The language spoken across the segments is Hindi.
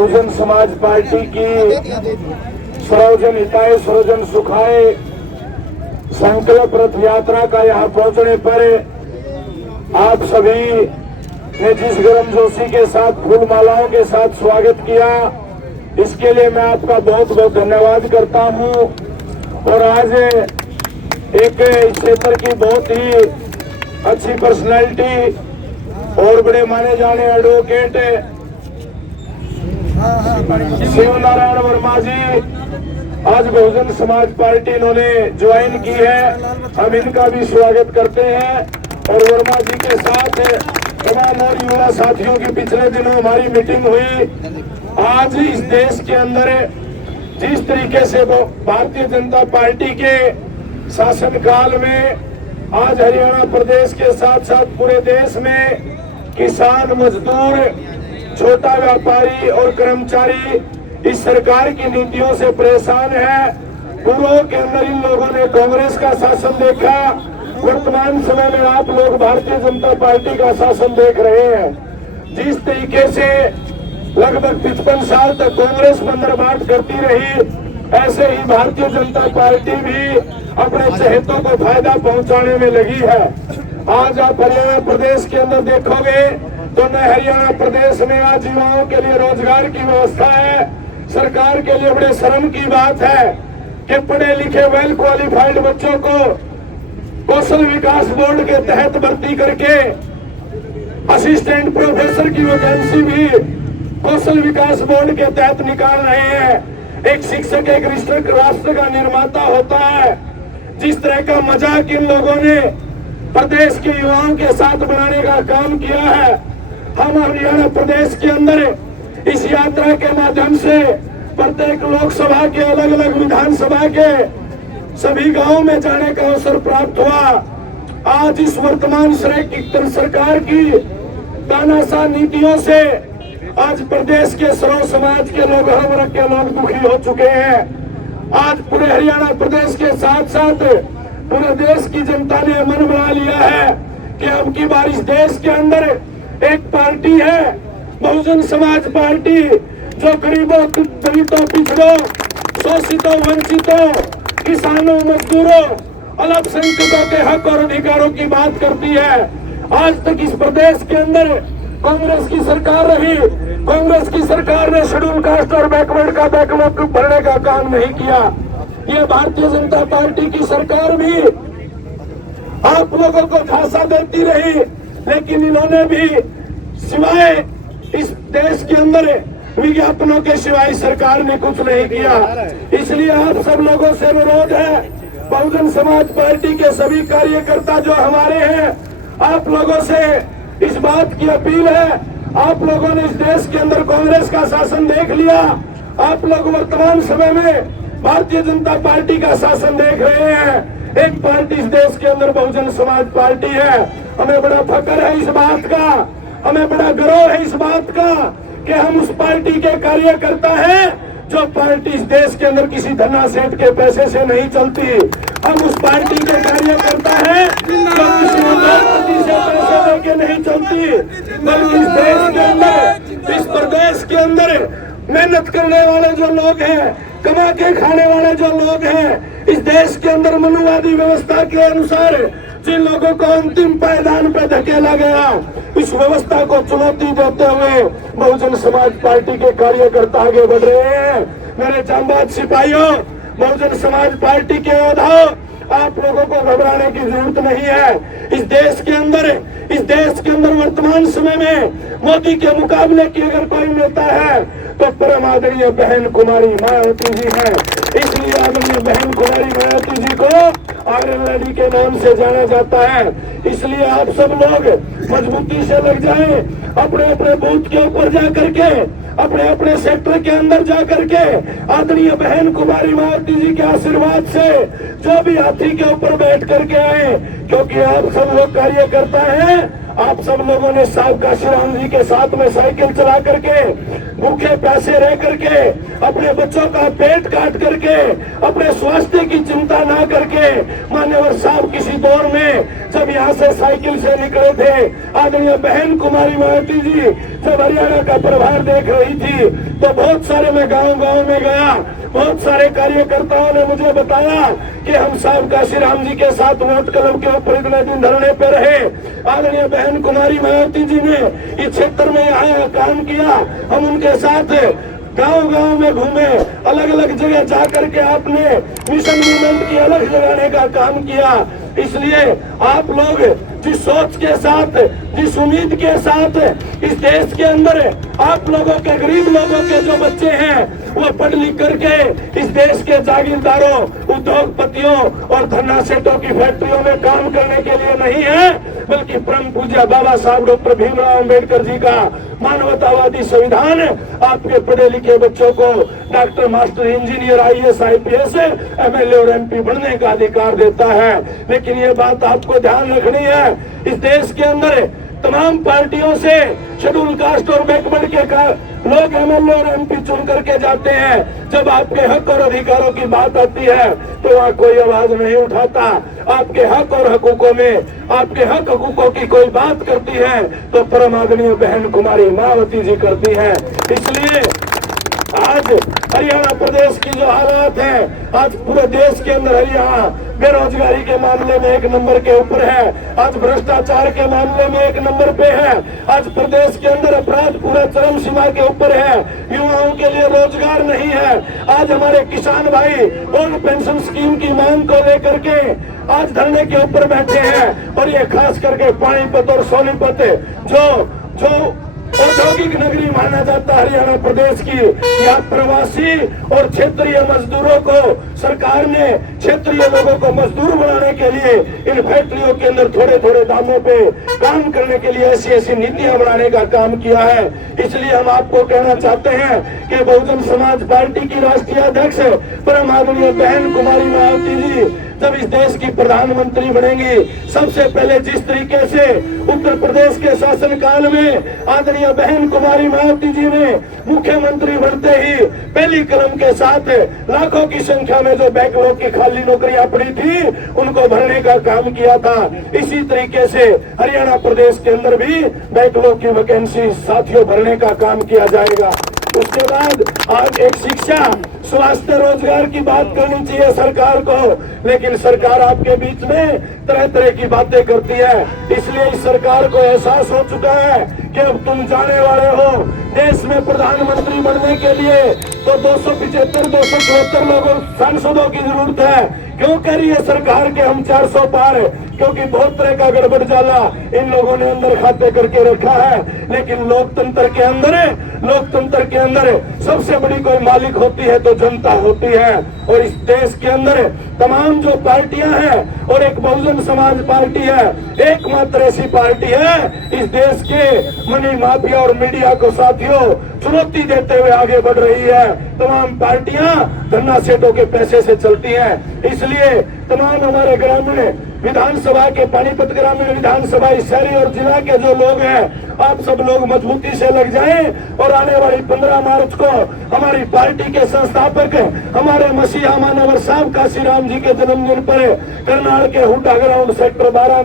बहुजन समाज पार्टी की सर्वजन हिताय सर्वजन सुखाय संकल्प रथ यात्रा का यहाँ पहुंचने पर आप सभी ने जिस गर्मजोशी के साथ फूल मालाओं के साथ स्वागत किया, इसके लिए मैं आपका बहुत बहुत धन्यवाद करता हूं। और आज एक इस क्षेत्र की बहुत ही अच्छी पर्सनैलिटी और बड़े माने जाने एडवोकेट शिव नारायण वर्मा जी आज बहुजन समाज पार्टी इन्होंने ज्वाइन की है। हम इनका भी स्वागत करते हैं। और वर्मा जी के साथ तमाम और युवा साथियों की पिछले दिनों हमारी मीटिंग हुई। आज इस देश के अंदर जिस तरीके से भारतीय जनता पार्टी के शासनकाल में आज हरियाणा प्रदेश के साथ साथ पूरे देश में किसान, मजदूर, छोटा व्यापारी और कर्मचारी इस सरकार की नीतियों से परेशान है। पूर्व के अंदर इन लोगों ने कांग्रेस का शासन देखा, वर्तमान समय में आप लोग भारतीय जनता पार्टी का शासन देख रहे हैं। जिस तरीके से लगभग 55 साल तक कांग्रेस बंदरबाट करती रही, ऐसे ही भारतीय जनता पार्टी भी अपने चहेतों को फायदा पहुंचाने में लगी है। आज आप हरियाणा प्रदेश के अंदर देखोगे तो न हरियाणा प्रदेश में आज युवाओं के लिए रोजगार की व्यवस्था है। सरकार के लिए बड़े शर्म की बात है कि पढ़े लिखे वेल क्वालिफाइड बच्चों को कौशल विकास बोर्ड के तहत भर्ती करके असिस्टेंट प्रोफेसर की वैकेंसी भी कौशल विकास बोर्ड के तहत निकाल रहे हैं। एक शिक्षक एक राष्ट्र का निर्माता होता है। जिस तरह का मजाक इन लोगों ने प्रदेश के युवाओं के साथ बनाने का काम किया है, हम हरियाणा प्रदेश के अंदर इस यात्रा के माध्यम से प्रत्येक लोकसभा के अलग अलग विधानसभा के सभी गांवों में जाने का अवसर प्राप्त हुआ। आज इस वर्तमान सरकार की तानाशाह नीतियों से आज प्रदेश के सर्व समाज के लोग, हर वर्ग के लोग दुखी हो चुके हैं। आज पूरे हरियाणा प्रदेश के साथ साथ पूरे देश की जनता ने मन बना लिया है कि अब की बार इस देश के अंदर एक पार्टी है, बहुजन समाज पार्टी, जो गरीबों, दलितों, पिछड़ों, शोषितों, वंचितों, किसानों, मजदूरों, अल्पसंख्यकों के हक और अधिकारों की बात करती है। आज तक इस प्रदेश के अंदर कांग्रेस की सरकार रही, कांग्रेस की सरकार ने शेड्यूल कास्ट और बैकवर्ड का बैकलॉग भरने का काम नहीं किया। ये भारतीय जनता पार्टी की सरकार भी आप लोगों को झांसा देती रही, लेकिन इन्होंने भी सिवाय इस देश के अंदर विज्ञापनों के सिवाय सरकार ने कुछ नहीं किया। इसलिए आप सब लोगों से अनुरोध है, बहुजन समाज पार्टी के सभी कार्यकर्ता जो हमारे हैं, आप लोगों से इस बात की अपील है, आप लोगों ने इस देश के अंदर कांग्रेस का शासन देख लिया, आप लोग वर्तमान समय में भारतीय जनता पार्टी का शासन देख रहे हैं। एक पार्टी इस देश के अंदर बहुजन समाज पार्टी है। हमें बड़ा फक्र है इस बात का, हमें बड़ा गर्व है इस बात का कि हम उस पार्टी के कार्यकर्ता हैं जो पार्टी इस देश के अंदर किसी धन्ना सेठ के पैसे से नहीं चलती। हम उस पार्टी के कार्यकर्ता हैं जो किसी उद्योगपति से पैसे लेके नहीं चलती, बल्कि इस देश के अंदर, इस प्रदेश के अंदर मेहनत करने वाले जो लोग हैं, कमा के खाने वाले जो लोग हैं, इस देश के अंदर मनुवादी व्यवस्था के अनुसार जिन लोगों को अंतिम पायदान पे धकेला गया, इस व्यवस्था को चुनौती देते हुए बहुजन समाज पार्टी के कार्यकर्ता आगे बढ़ रहे हैं। मेरे जांबाज सिपाहियों, बहुजन समाज पार्टी के योद्धाओं, आप लोगों को घबराने की जरूरत नहीं है। इस देश के अंदर वर्तमान समय में मोदी के मुकाबले की अगर कोई नेता है तो परम आदरणीय बहन कुमारी मायावती जी है। इसलिए आदरणीय बहन कुमारी मायावती जी को आयरन लेडी के नाम से जाना जाता है। इसलिए आप सब लोग मजबूती से लग जाएं, अपने अपने बूथ के ऊपर जा करके, अपने अपने सेक्टर के अंदर जा करके आदरणीय बहन कुमारी मायावती जी के आशीर्वाद से जो भी हाथी के ऊपर बैठ करके आए, क्योंकि आप सब लोग कार्यकर्ता हैं। आप सब लोगों ने साहब काशीराम जी के साथ में साइकिल चला करके, भूखे प्यासे रह करके, अपने बच्चों का पेट काट करके, अपने स्वास्थ्य की चिंता ना करके, मान्यवर साहब किसी दौर में जब यहाँ से साइकिल से निकले थे, आदरणीय बहन कुमारी मायावती जी जब हरियाणा का प्रभार देख रही थी, तो बहुत सारे मैं गांव में गया, बहुत सारे कार्यकर्ताओं ने मुझे बताया कि हम साहब काशी राम जी के साथ वोट क्लब के ऊपर इतने दिन धरने पे रहे। आदरणीय बहन कुमारी मायावती जी ने इस क्षेत्र में यहाँ काम किया, हम उनके साथ गांव में घूमे, अलग अलग जगह जा करके आपने मिशन मूवमेंट की अलग जगाने का काम किया। इसलिए आप लोग जिस सोच के साथ, जिस उम्मीद के साथ इस देश के अंदर आप लोगों के, गरीब लोगों के जो बच्चे हैं वो पढ़ लिख करके इस देश के जागीरदारों, उद्योगपतियों और धन्ना सेठों की फैक्ट्रियों में काम करने के लिए नहीं है, बल्कि परम पूज्य बाबा साहब डॉक्टर भीमराव अंबेडकर जी का मानवतावादी संविधान आपके पढ़े लिखे बच्चों को doctor, master, engineer, IAS, IPS, MLA और MP बनने का अधिकार देता है। लेकिन ये बात आपको ध्यान रखनी है, इस देश के अंदर तमाम पार्टियों से शेड्यूल कास्ट और बैकवर्ड के लोग MLA और MP चुन करके जाते हैं। जब आपके हक और अधिकारों की बात आती है तो वहाँ कोई आवाज नहीं उठाता। आपके हक और हकूकों में, आपके हक हकूकों की कोई बात करती है तो परम आदरणीय बहन कुमारी मायावती जी करती है। इसलिए आज हरियाणा प्रदेश की जो हालात है, आज पूरे देश के अंदर हरियाणा बेरोजगारी के मामले में 1 नंबर के ऊपर है, आज भ्रष्टाचार के मामले में 1 नंबर पे है, आज प्रदेश के अंदर अपराध पूरा चरम सीमा के ऊपर है, युवाओं के लिए रोजगार नहीं है। आज हमारे किसान भाई ओल्ड पेंशन स्कीम की मांग को लेकर के आज धरने के ऊपर बैठे हैं। और ये खास करके पानीपत और सोनीपत जो औद्योगिक नगरी माना जाता है हरियाणा प्रदेश की, यहाँ प्रवासी और क्षेत्रीय मजदूरों को सरकार ने, क्षेत्रीय लोगों को मजदूर बनाने के लिए इन फैक्ट्रियों के अंदर थोड़े थोड़े दामों पे काम करने के लिए ऐसी नीतियां बनाने का काम किया है। इसलिए हम आपको कहना चाहते हैं कि बहुजन समाज पार्टी की राष्ट्रीय अध्यक्ष परम आदरणीय बहन कुमारी मायावती जी जब इस देश की प्रधानमंत्री बनेंगी, सबसे पहले जिस तरीके से उत्तर प्रदेश के शासनकाल में आदरणीय बहन कुमारी मायावती जी ने मुख्यमंत्री बनते ही पहली कलम के साथ लाखों की संख्या में जो बैकलॉग की खाली नौकरियां पड़ी थी उनको भरने का काम किया था। इसी तरीके से हरियाणा प्रदेश के अंदर भी बैकलॉग की वैकेंसी साथियों भरने का काम किया जाएगा। उसके बाद आज एक शिक्षा, स्वास्थ्य, रोजगार की बात करनी चाहिए सरकार को, लेकिन सरकार आपके बीच में तरह तरह की बातें करती है। इसलिए इस सरकार को एहसास हो चुका है कि अब तुम जाने वाले हो देश में प्रधानमंत्री बनने के लिए तो 275-274 लोगों सांसदों की जरूरत है। क्यों कह रही है सरकार के हम 400 पार? क्योंकि बहुत तरह का गड़बड़ जाला इन लोगों ने अंदर खाते करके रखा है। लेकिन लोकतंत्र के अंदर सबसे बड़ी कोई मालिक होती है तो जनता होती है। और इस देश के अंदर तमाम जो पार्टियां हैं और एक बहुजन समाज पार्टी है, एकमात्र ऐसी पार्टी है इस देश के मनी माफिया और मीडिया को साथियों चुनौती देते हुए आगे बढ़ रही है। तमाम पार्टियां धन्ना सेठों के पैसे से चलती हैं। इसलिए तमाम हमारे ग्रामीण विधानसभा के, पानीपत ग्रामीण विधानसभा, शहरी और जिला के जो लोग हैं, आप सब लोग मजबूती से लग जाएं और आने वाली 15 मार्च को हमारी पार्टी के संस्थापक हमारे मसीहा मानवर साहब काशी राम जी के जन्मदिन पर करनाल के हुड्डा ग्राउंड सेक्टर 12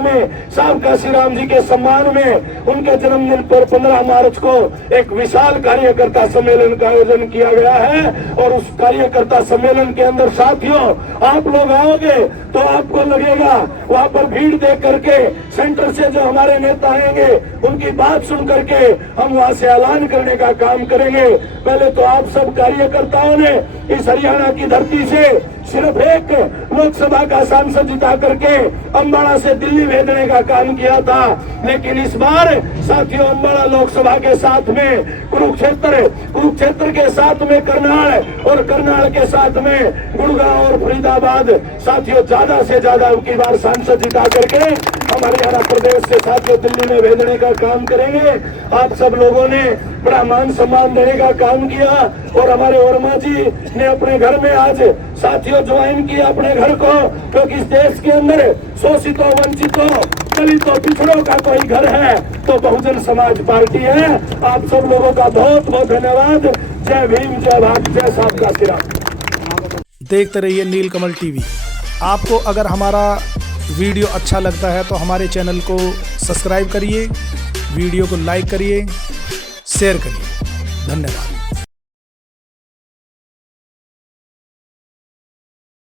में साहब काशी राम जी के सम्मान में उनके जन्मदिन पर 15 मार्च को एक विशाल कार्यकर्ता सम्मेलन का आयोजन किया गया है। और उस कार्यकर्ता सम्मेलन के अंदर साथियों आप लोग आओगे तो आपको लगेगा वहां पर भीड़ देख करके सेंटर से जो हमारे नेता आएंगे उनकी बात सुन करके हम वहां से ऐलान करने का काम करेंगे। पहले तो आप सब कार्यकर्ताओं ने इस हरियाणा की धरती से सिर्फ एक लोकसभा का सांसद जिता करके अम्बाड़ा से दिल्ली भेजने का काम किया था। लेकिन इस बार साथियों अम्बाड़ा लोकसभा के साथ में कुरुक्षेत्र के साथ में करनाल और करनाल के साथ में गुड़गांव और फरीदाबाद साथियों ज्यादा से ज्यादा की बार सांसद जिता करके हम हरियाणा प्रदेश से साथियों दिल्ली में भेजने का काम करेंगे। आप सब लोगों ने बड़ा मान सम्मान देने का काम किया और हमारे वर्मा जी ने अपने घर में आज साथियों ज्वाइन किया अपने घर को, क्योंकि इस देश के अंदर शोषितों, वंचितों, दलितों, पिछड़ों का कोई घर है तो बहुजन समाज पार्टी है। आप सब लोगों का बहुत बहुत धन्यवाद। जय भीम, जय भारत, जय साहब का सिरा। देखते रहिए नीलकमल टीवी। आपको अगर हमारा वीडियो अच्छा लगता है तो हमारे चैनल को सब्सक्राइब करिए, वीडियो को लाइक करिए शेयर करिए। धन्यवाद।